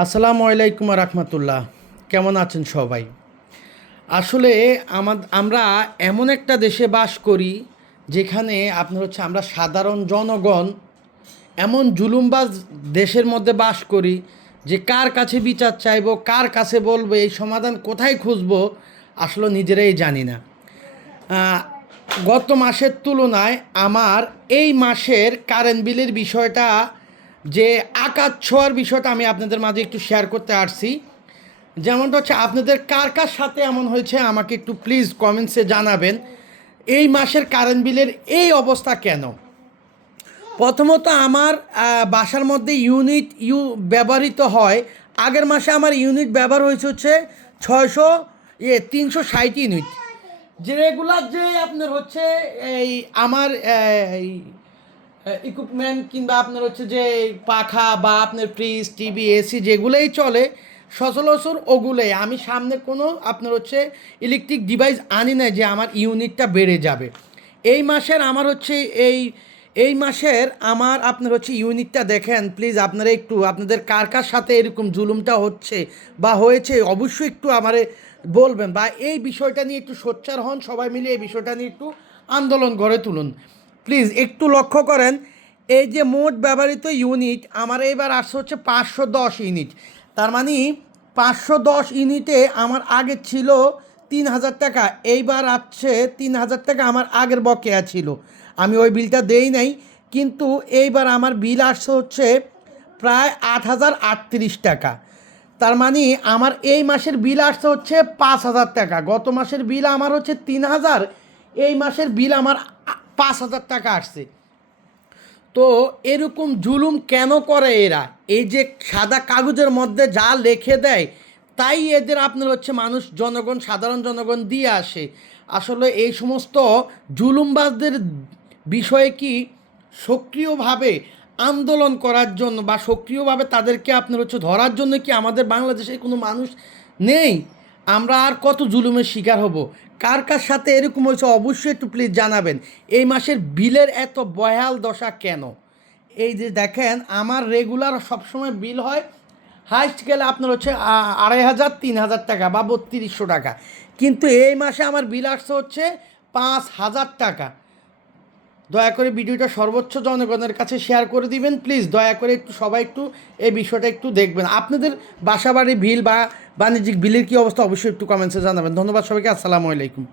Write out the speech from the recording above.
আসসালামু আলাইকুম রহমতুল্লাহ। কেমন আছেন সবাই? আসলে আমরা এমন একটা দেশে বাস করি যেখানে আমরা সাধারণ জনগণ এমন জুলুমবাজ দেশের মধ্যে বাস করি যে কার কাছে বিচার চাইবো, কার কাছে বলবো, এই সমাধান কোথায় খুঁজবো আসলে নিজেরাই জানি না। আহ, গত মাসের তুলনায় আমার এই মাসের কারেন্ট বিলের বিষয়টা যে আকাশ ছোঁয়ার বিষয়টা আমি আপনাদের মাঝে একটু শেয়ার করতে আসছি। যেমনটা হচ্ছে আপনাদের কার কার সাথে এমন হয়েছে আমাকে একটু প্লিজ কমেন্টসে জানাবেন। এই মাসের কারেন্ট বিলের এই অবস্থা কেন? প্রথমত আমার বাসার মধ্যে ব্যবহৃত হয়। আগের মাসে আমার ইউনিট ব্যবহার হয়েছে হচ্ছে 360 ইউনিট। যে রেগুলার যে আপনার হচ্ছে এই আমার এই ইকুইপমেন্ট কিংবা আপনার হচ্ছে যে পাখা বা আপনার ফ্রিজ, টিভি, এসি যেগুলোই চলে সচরাচর ওগুলোই, আমি সামনে কোনো আপনার হচ্ছে ইলেকট্রিক ডিভাইস আনি না যে আমার ইউনিটটা বেড়ে যাবে। এই মাসের আমার হচ্ছে এই মাসের আমার আপনার হচ্ছে ইউনিটটা দেখেন প্লিজ। আপনারা একটু আপনাদের কার কার সাথে এরকম জুলুমটা হচ্ছে বা হয়েছে অবশ্যই একটু আমারে বলবেন, বা এই বিষয়টা নিয়ে একটু সোচ্চার হন, সবাই মিলে এই বিষয়টা নিয়ে একটু আন্দোলন গড়ে তুলুন। প্লিজ একটু লক্ষ্য করেন, এই যে মোট ব্যবহৃত ইউনিট আমার এবার আসছে হচ্ছে 510 ইউনিট। তার মানে 510 ইউনিটে আমার আগে ছিল 3,000 টাকা, এইবার আসছে 3,000 টাকা আমার আগের বকেয়া ছিল। আমি ওই বিলটা দেই নাই, কিন্তু এইবার আমার বিল আসছে হচ্ছে প্রায় 8,038 টাকা। তার মানে আমার এই মাসের বিল আসছে হচ্ছে 5,000 টাকা। গত মাসের বিল আমার হচ্ছে 3,000, এই মাসের বিল আমার 5,000 টাকা আসছে। তো এরকম জুলুম কেন করে এরা? এই যে সাদা কাগজের মধ্যে যা লিখে দেয় তাই এদের আপনার হচ্ছে মানুষ, জনগণ, সাধারণ জনগণ দিয়ে আসে। আসলে এই সমস্ত জুলুমবাজদের বিষয়ে কি সক্রিয়ভাবে আন্দোলন করার জন্য বা সক্রিয়ভাবে তাদেরকে আপনার হচ্ছে ধরার জন্য কি আমাদের বাংলাদেশে কোনো মানুষ নেই? আমরা আর কত জুলুমের শিকার হব? কার কার সাথে এরকম হয়েছে অবশ্যই একটু প্লিজ জানাবেন। এই মাসের বিলের এত বহাল দশা কেন? এই যে দেখেন আমার রেগুলার সবসময় বিল হয় হাইস্ট গেলে আপনার হচ্ছে 2,500, 3,000 টাকা বা 3,200 টাকা, কিন্তু এই মাসে আমার বিল আসছে হচ্ছে 5,000 টাকা। দয়া করে ভিডিওটা সর্বোচ্চ জনগণের কাছে শেয়ার করে দিবেন প্লিজ। দয়া করে একটু সবাই একটু এই বিষয়টা একটু দেখবেন। আপনাদের বাসাবাড়ি বিল বা বাণিজ্যিক বিলের কী অবস্থা অবশ্যই একটু কমেন্টসে জানাবেন। ধন্যবাদ সবাইকে। আসসালামু আলাইকুম।